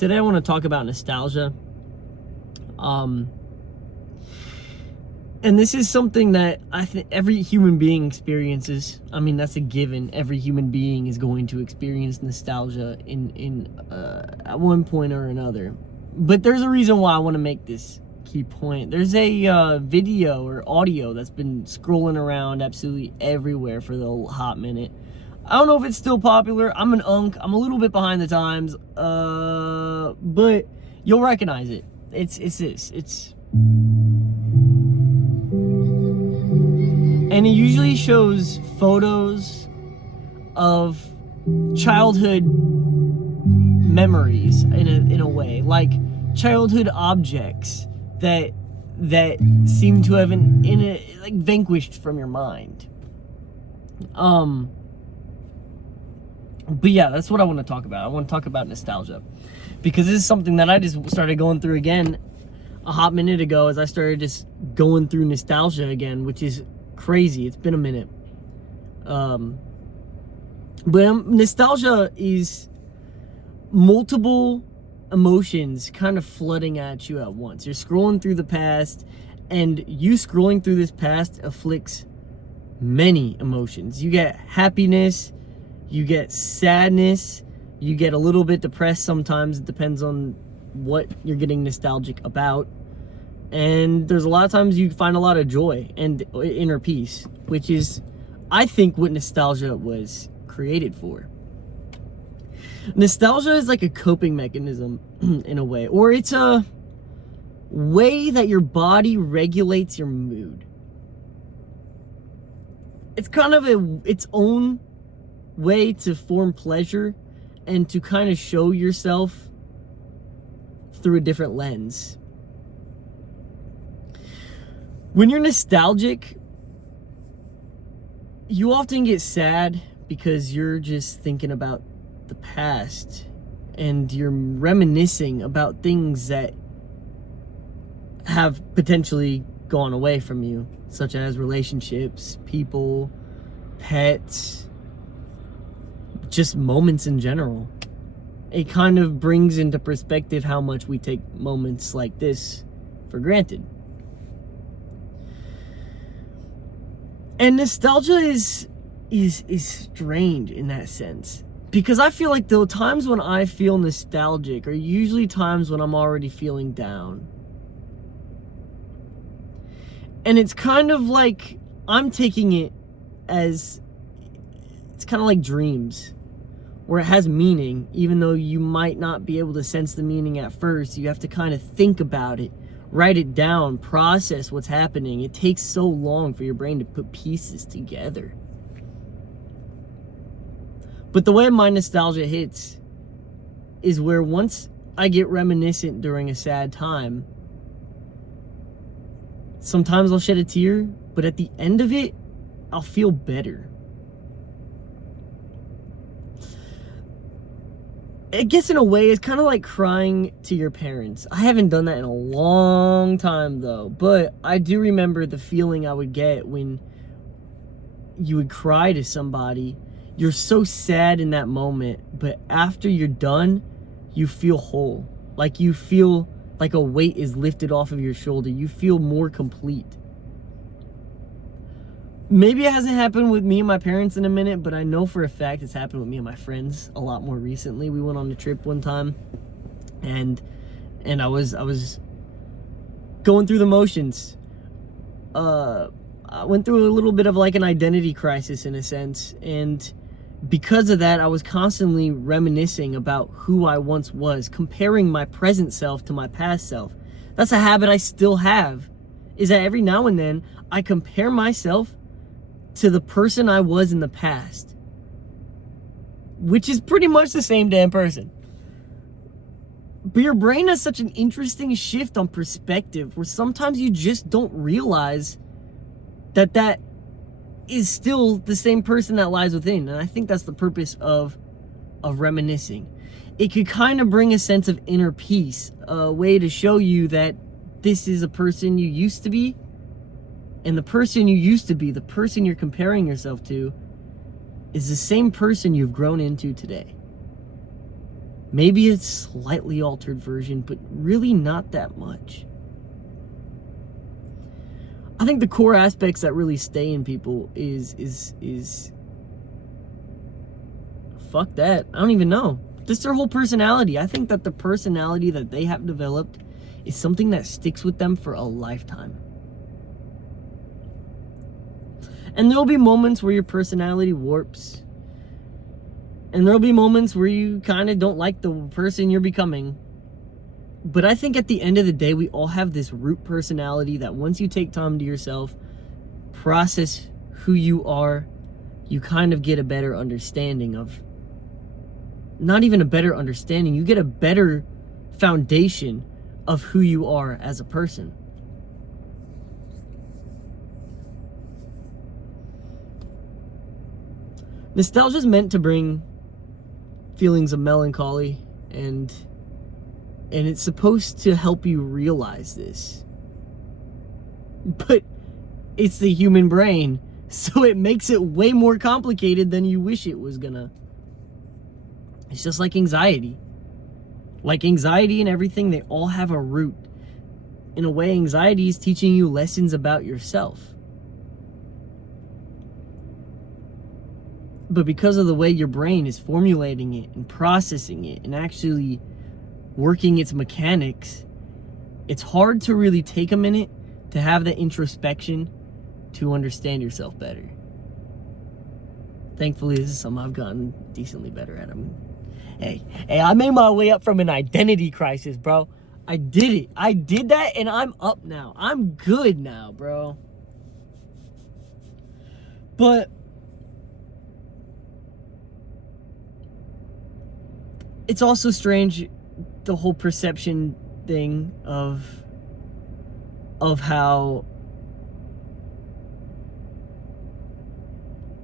Today I want to talk about nostalgia. And this is something that I think every human being experiences. I mean, that's a given. Every human being is going to experience nostalgia at one point or another. But there's a reason why I want to make this key point. There's a video or audio that's been scrolling around absolutely everywhere for the hot minute. I don't know if it's still popular. I'm an unk. I'm a little bit behind the times. But you'll recognize it. And it usually shows photos of childhood memories in a way, like childhood objects that seem to have vanquished from your mind. But yeah, that's what I want to talk about. I want to talk about nostalgia, because this is something that I just started going through again a hot minute ago, as I started just going through nostalgia again, which is crazy. It's been a minute. But nostalgia is multiple emotions kind of flooding at you at once. You're scrolling through the past, and you scrolling through this past afflicts many emotions. You get happiness, you get sadness, you get a little bit depressed sometimes. It depends on what you're getting nostalgic about. And there's a lot of times you find a lot of joy and inner peace, which is, I think, what nostalgia was created for. Nostalgia is like a coping mechanism in a way, or it's a way that your body regulates your mood. It's kind of its own way to form pleasure and to kind of show yourself through a different lens. When you're nostalgic, you often get sad because you're just thinking about the past and you're reminiscing about things that have potentially gone away from you, such as relationships, people, pets, just moments in general. It kind of brings into perspective how much we take moments like this for granted. And nostalgia is strange in that sense, because I feel like the times when I feel nostalgic are usually times when I'm already feeling down. And it's kind of like I'm taking it as, it's kind of like dreams, where it has meaning, even though you might not be able to sense the meaning at first. You have to kind of think about it, write it down, process what's happening. It takes so long for your brain to put pieces together. But the way my nostalgia hits is where once I get reminiscent during a sad time, sometimes I'll shed a tear, but at the end of it, I'll feel better. I guess in a way, it's kind of like crying to your parents. I haven't done that in a long time though, but I do remember the feeling I would get when you would cry to somebody. You're so sad in that moment, but after you're done, you feel whole. Like you feel like a weight is lifted off of your shoulder. You feel more complete. Maybe it hasn't happened with me and my parents in a minute, but I know for a fact it's happened with me and my friends a lot more recently. We went on a trip one time, and I was going through the motions. I went through a little bit of like an identity crisis in a sense, and because of that, I was constantly reminiscing about who I once was, comparing my present self to my past self. That's a habit I still have, is that every now and then I compare myself to the person I was in the past, which is pretty much the same damn person. But your brain has such an interesting shift on perspective, where sometimes you just don't realize that is still the same person that lies within. And I think that's the purpose of reminiscing. It could kind of bring a sense of inner peace, a way to show you that this is a person you used to be, and the person you used to be, the person you're comparing yourself to, is the same person you've grown into today. Maybe it's slightly altered version, but really not that much. I think the core aspects that really stay in people is fuck that. I don't even know. Just their whole personality. I think that the personality that they have developed is something that sticks with them for a lifetime. And there'll be moments where your personality warps. And there'll be moments where you kind of don't like the person you're becoming. But I think at the end of the day, we all have this root personality that once you take time to yourself, process who you are, you kind of get a better understanding of, not even a better understanding, you get a better foundation of who you are as a person. Nostalgia is meant to bring feelings of melancholy, and it's supposed to help you realize this. But it's the human brain, so it makes it way more complicated than you wish it was gonna. It's just like anxiety. Like anxiety and everything, they all have a root. In a way, anxiety is teaching you lessons about yourself. But because of the way your brain is formulating it and processing it and actually working its mechanics, it's hard to really take a minute to have that introspection to understand yourself better. Thankfully, this is something I've gotten decently better at. Hey, I made my way up from an identity crisis, bro. I did it. I did that, and I'm up now. I'm good now, bro. But it's also strange, the whole perception thing of how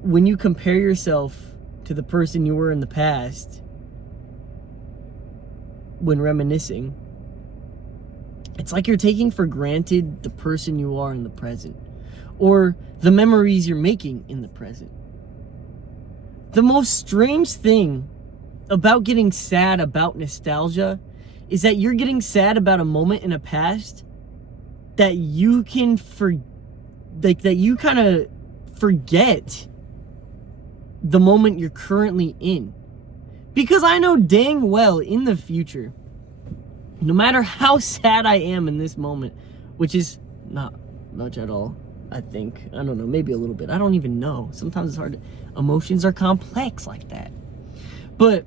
when you compare yourself to the person you were in the past, when reminiscing, it's like you're taking for granted the person you are in the present, or the memories you're making in the present. The most strange thing about getting sad about nostalgia is that you're getting sad about a moment in a past that you can that you kind of forget the moment you're currently in. Because I know dang well in the future, no matter how sad I am in this moment, which is not much at all, I think. I don't know, maybe a little bit. I don't even know. Sometimes it's hard to, emotions are complex like that. But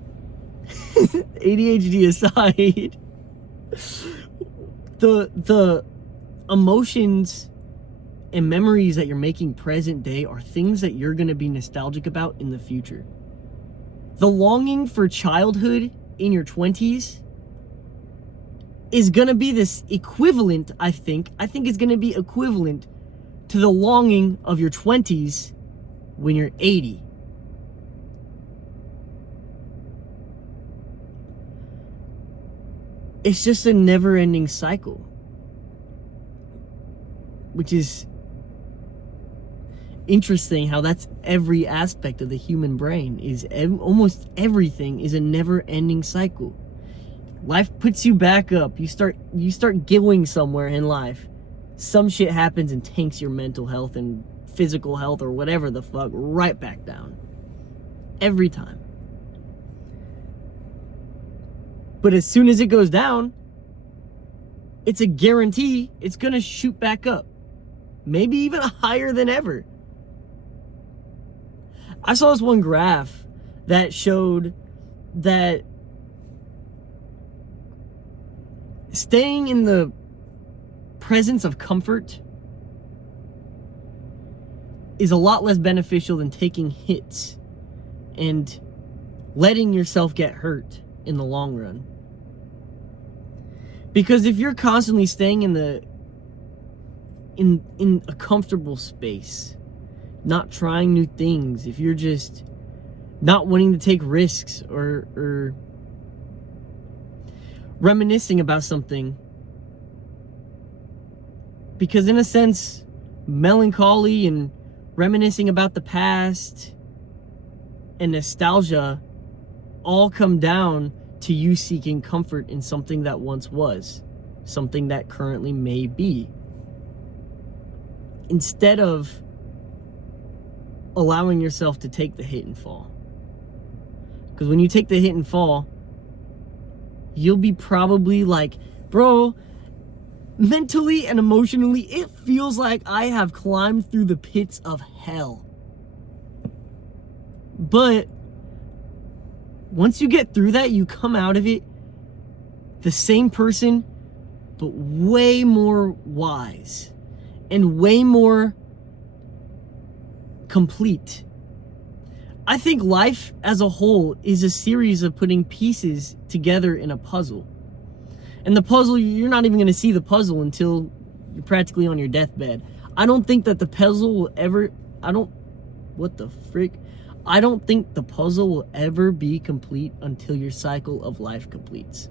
ADHD aside, the emotions and memories that you're making present day are things that you're going to be nostalgic about in the future. The longing for childhood in your 20s is going to be this equivalent, I think is going to be equivalent to the longing of your 20s when you're 80. It's just a never-ending cycle, which is interesting how that's every aspect of the human brain. Is almost everything is a never-ending cycle. Life puts you back up. You start going somewhere in life. Some shit happens and tanks your mental health and physical health or whatever the fuck right back down. Every time. But as soon as it goes down, it's a guarantee it's gonna shoot back up. Maybe even higher than ever. I saw this one graph that showed that staying in the presence of comfort is a lot less beneficial than taking hits and letting yourself get hurt in the long run. Because if you're constantly staying in a comfortable space, not trying new things, if you're just not wanting to take risks or reminiscing about something, because in a sense, melancholy and reminiscing about the past and nostalgia all come down to you seeking comfort in something that once was, something that currently may be, instead of allowing yourself to take the hit and fall. Because when you take the hit and fall, you'll be probably like, bro, mentally and emotionally, it feels like I have climbed through the pits of hell. But once you get through that, you come out of it the same person, but way more wise and way more complete. I think life as a whole is a series of putting pieces together in a puzzle. And the puzzle, you're not even going to see the puzzle until you're practically on your deathbed. I don't think that the puzzle will ever, I don't think the puzzle will ever be complete until your cycle of life completes.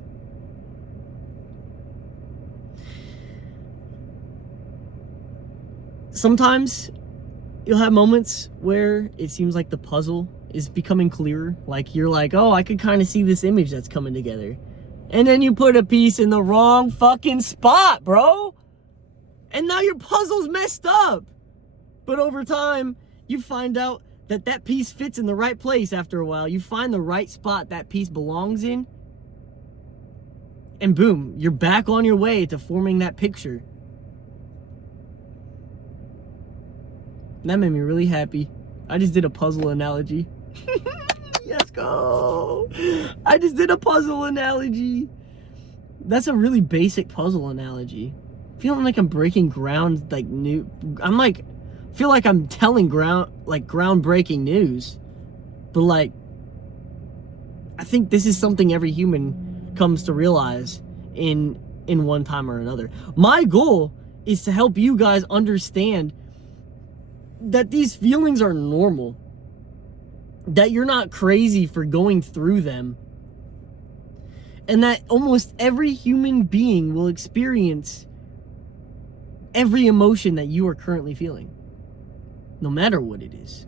Sometimes you'll have moments where it seems like the puzzle is becoming clearer. Like you're like, oh, I could kind of see this image that's coming together. And then you put a piece in the wrong fucking spot, bro. And now your puzzle's messed up. But over time, you find out that that piece fits in the right place after a while. You find the right spot that piece belongs in. And boom, you're back on your way to forming that picture. That made me really happy. I just did a puzzle analogy. Let's go. I just did a puzzle analogy. That's a really basic puzzle analogy. Feeling like I'm breaking ground, like new. I'm like, feel like I'm telling groundbreaking news. But like, I think this is something every human comes to realize in one time or another. My goal is to help you guys understand that these feelings are normal. That you're not crazy for going through them. And that almost every human being will experience every emotion that you are currently feeling. No matter what it is.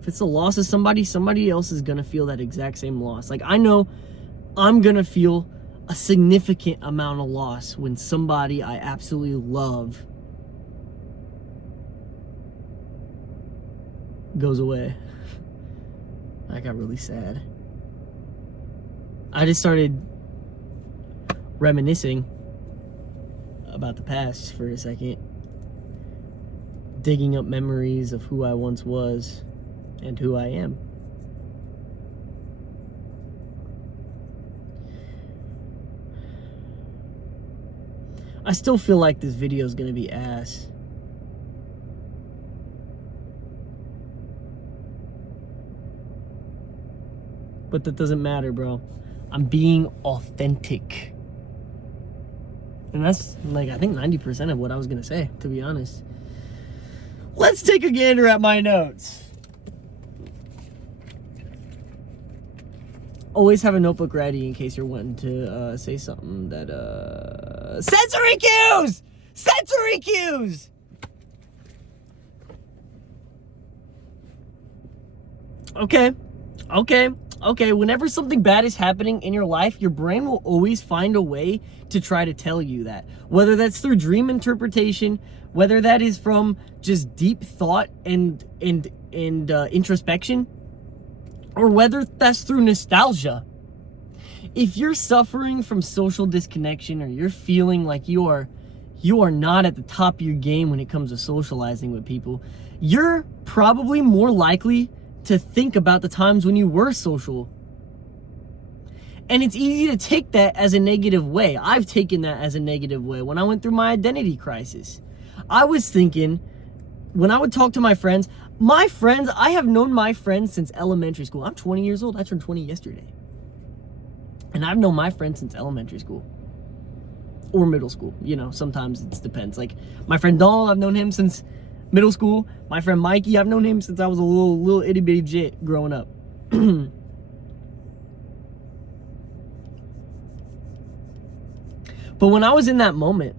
If it's the loss of somebody, somebody else is going to feel that exact same loss. Like, I know I'm going to feel a significant amount of loss when somebody I absolutely love goes away. I got really sad. I just started reminiscing about the past for a second. Digging up memories of who I once was and who I am. I still feel like this video is gonna be ass. But that doesn't matter, bro. I'm being authentic. And that's like, I think 90% of what I was gonna say, to be honest. Let's take a gander at my notes. Always have a notebook ready in case you're wanting to say something that, sensory cues! Sensory cues! Okay, whenever something bad is happening in your life, your brain will always find a way to try to tell you that. Whether that's through dream interpretation, whether that is from just deep thought and introspection, or whether that's through nostalgia. If you're suffering from social disconnection, or you're feeling like you are not at the top of your game when it comes to socializing with people, you're probably more likely to think about the times when you were social. And it's easy to take that as a negative way. I've taken that as a negative way when I went through my identity crisis. I was thinking, when I would talk to my friends, I have known my friends since elementary school. I'm 20 years old. I turned 20 yesterday. And I've known my friends since elementary school. Or middle school. You know, sometimes it depends. Like, my friend Donald, I've known him since middle school. My friend Mikey, I've known him since I was a little itty bitty jit growing up. But when I was in that moment,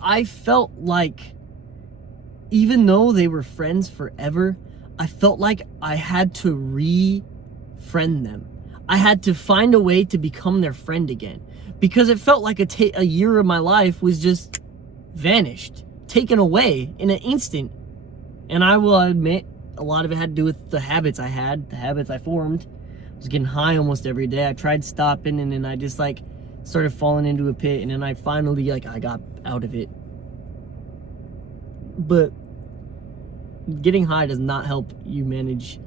I felt like, even though they were friends forever, I felt like I had to re-friend them. I had to find a way to become their friend again, because it felt like a year of my life was just vanished, taken away in an instant. And I will admit, a lot of it had to do with the habits I had, the habits I formed. I was getting high almost every day. I tried stopping, and then I just like started falling into a pit, and then I finally I got out of it. But getting high does not help you manage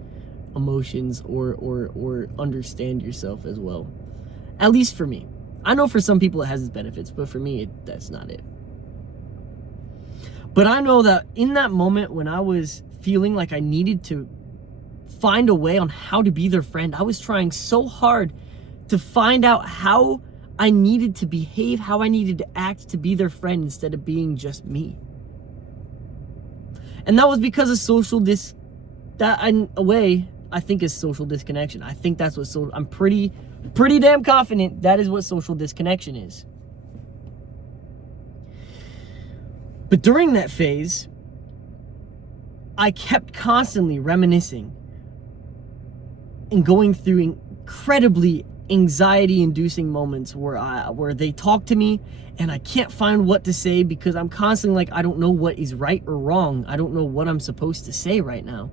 emotions or understand yourself as well. At least for me. I know for some people it has its benefits, but for me, that's not it. But I know that in that moment when I was feeling like I needed to find a way on how to be their friend, I was trying so hard to find out how I needed to behave, how I needed to act to be their friend instead of being just me. And that was because of I think is social disconnection. I think that's what I'm pretty damn confident that is what social disconnection is. But during that phase, I kept constantly reminiscing and going through incredibly anxiety-inducing moments where they talk to me and I can't find what to say because I'm constantly like, I don't know what is right or wrong. I don't know what I'm supposed to say right now.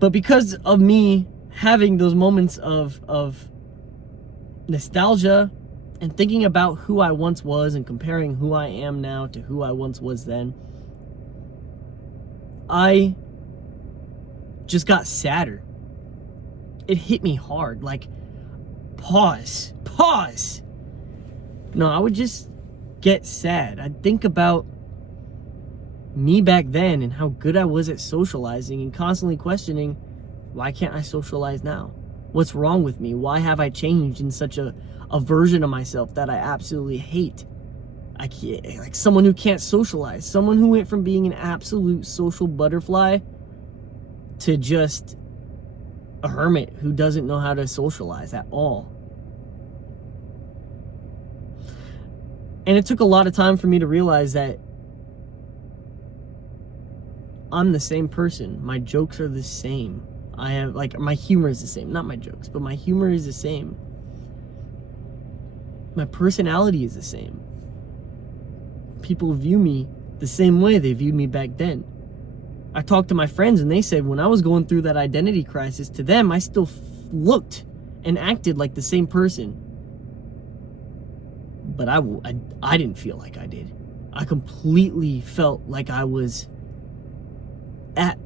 But because of me having those moments of nostalgia and thinking about who I once was and comparing who I am now to who I once was then, I just got sadder. It hit me hard, like, pause. No, I would just get sad. I'd think about me back then and how good I was at socializing and constantly questioning, why can't I socialize now? What's wrong with me? Why have I changed in such a version of myself that I absolutely hate? I can't, like someone who can't socialize, someone who went from being an absolute social butterfly to just a hermit who doesn't know how to socialize at all. And it took a lot of time for me to realize that I'm the same person. My jokes are the same. I have, like, my humor is the same. Not my jokes, but my humor is the same. My personality is the same. People view me the same way they viewed me back then. I talked to my friends and they said when I was going through that identity crisis, to them, I still looked and acted like the same person. But I didn't feel like I did. I completely felt like I was at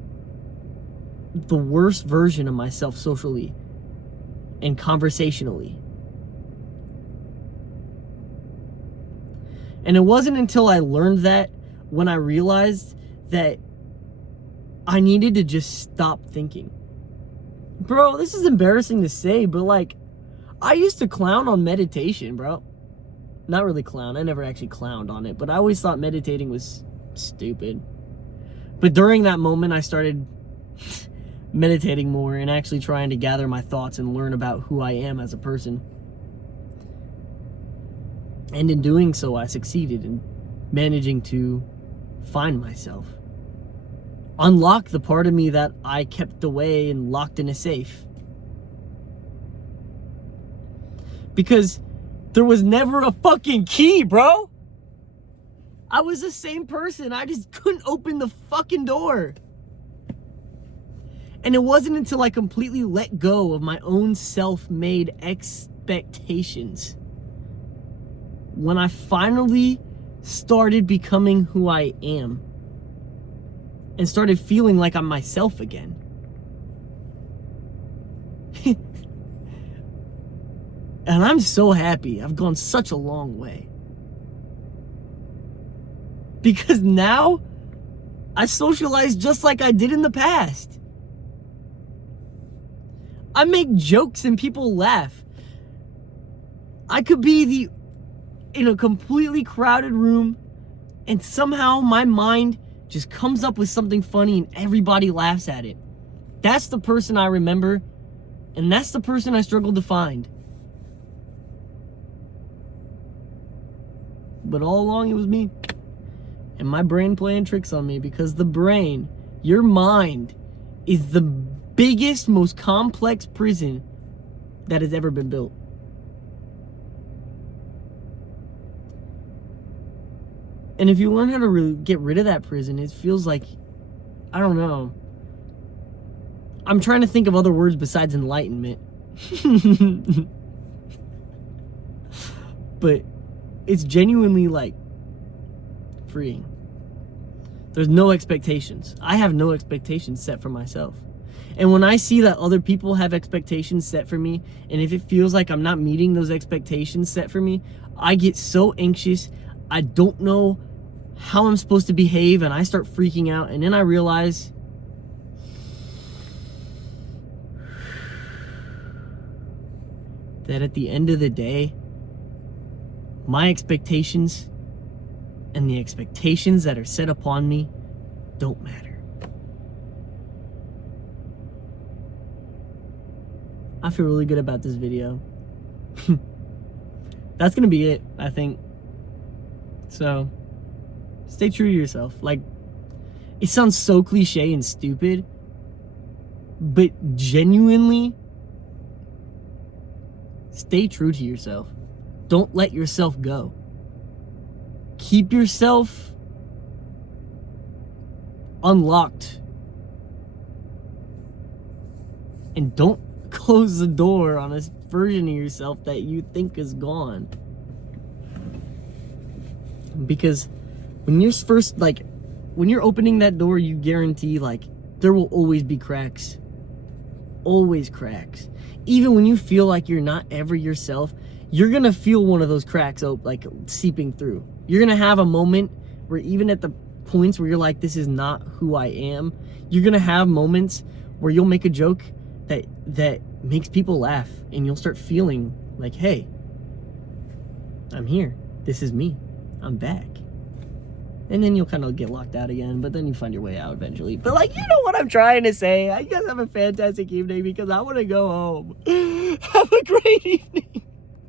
the worst version of myself socially and conversationally. And it wasn't until I learned that when I realized that I needed to just stop thinking. Bro, this is embarrassing to say, but like, I used to clown on meditation, bro. Not really clown. I never actually clowned on it, but I always thought meditating was stupid. But during that moment, I started meditating more and actually trying to gather my thoughts and learn about who I am as a person. And in doing so, I succeeded in managing to find myself. Unlock the part of me that I kept away and locked in a safe. Because there was never a fucking key, bro. I was the same person. I just couldn't open the fucking door. And it wasn't until I completely let go of my own self-made expectations when I finally started becoming who I am and started feeling like I'm myself again. And I'm so happy. I've gone such a long way. Because now I socialize just like I did in the past. I make jokes and people laugh. I could be in a completely crowded room and somehow my mind just comes up with something funny and everybody laughs at it. That's the person I remember, and that's the person I struggled to find. But all along it was me. And my brain playing tricks on me, because the brain, your mind, is the biggest, most complex prison that has ever been built. And if you learn how to get rid of that prison, it feels like, I don't know. I'm trying to think of other words besides enlightenment. But it's genuinely like freeing. There's no expectations. I have no expectations set for myself. And when I see that other people have expectations set for me, and if it feels like I'm not meeting those expectations set for me, I get so anxious. I don't know how I'm supposed to behave, and I start freaking out. And then I realize that at the end of the day, my expectations and the expectations that are set upon me don't matter. I feel really good about this video. That's gonna be it, I think. So, stay true to yourself. Like, it sounds so cliche and stupid, but genuinely, stay true to yourself. Don't let yourself go. Keep yourself unlocked. And don't close the door on a version of yourself that you think is gone. Because when you're first, like, when you're opening that door, you guarantee, like, there will always be cracks. Always cracks. Even when you feel like you're not ever yourself, you're gonna feel one of those cracks like seeping through. You're gonna have a moment where even at the points where you're like, this is not who I am, you're gonna have moments where you'll make a joke that makes people laugh, and you'll start feeling like, hey, I'm here. This is me. I'm back. And then you'll kind of get locked out again, but then you find your way out eventually. But, like, you know what I'm trying to say. You guys have a fantastic evening, because I want to go home. Have a great evening.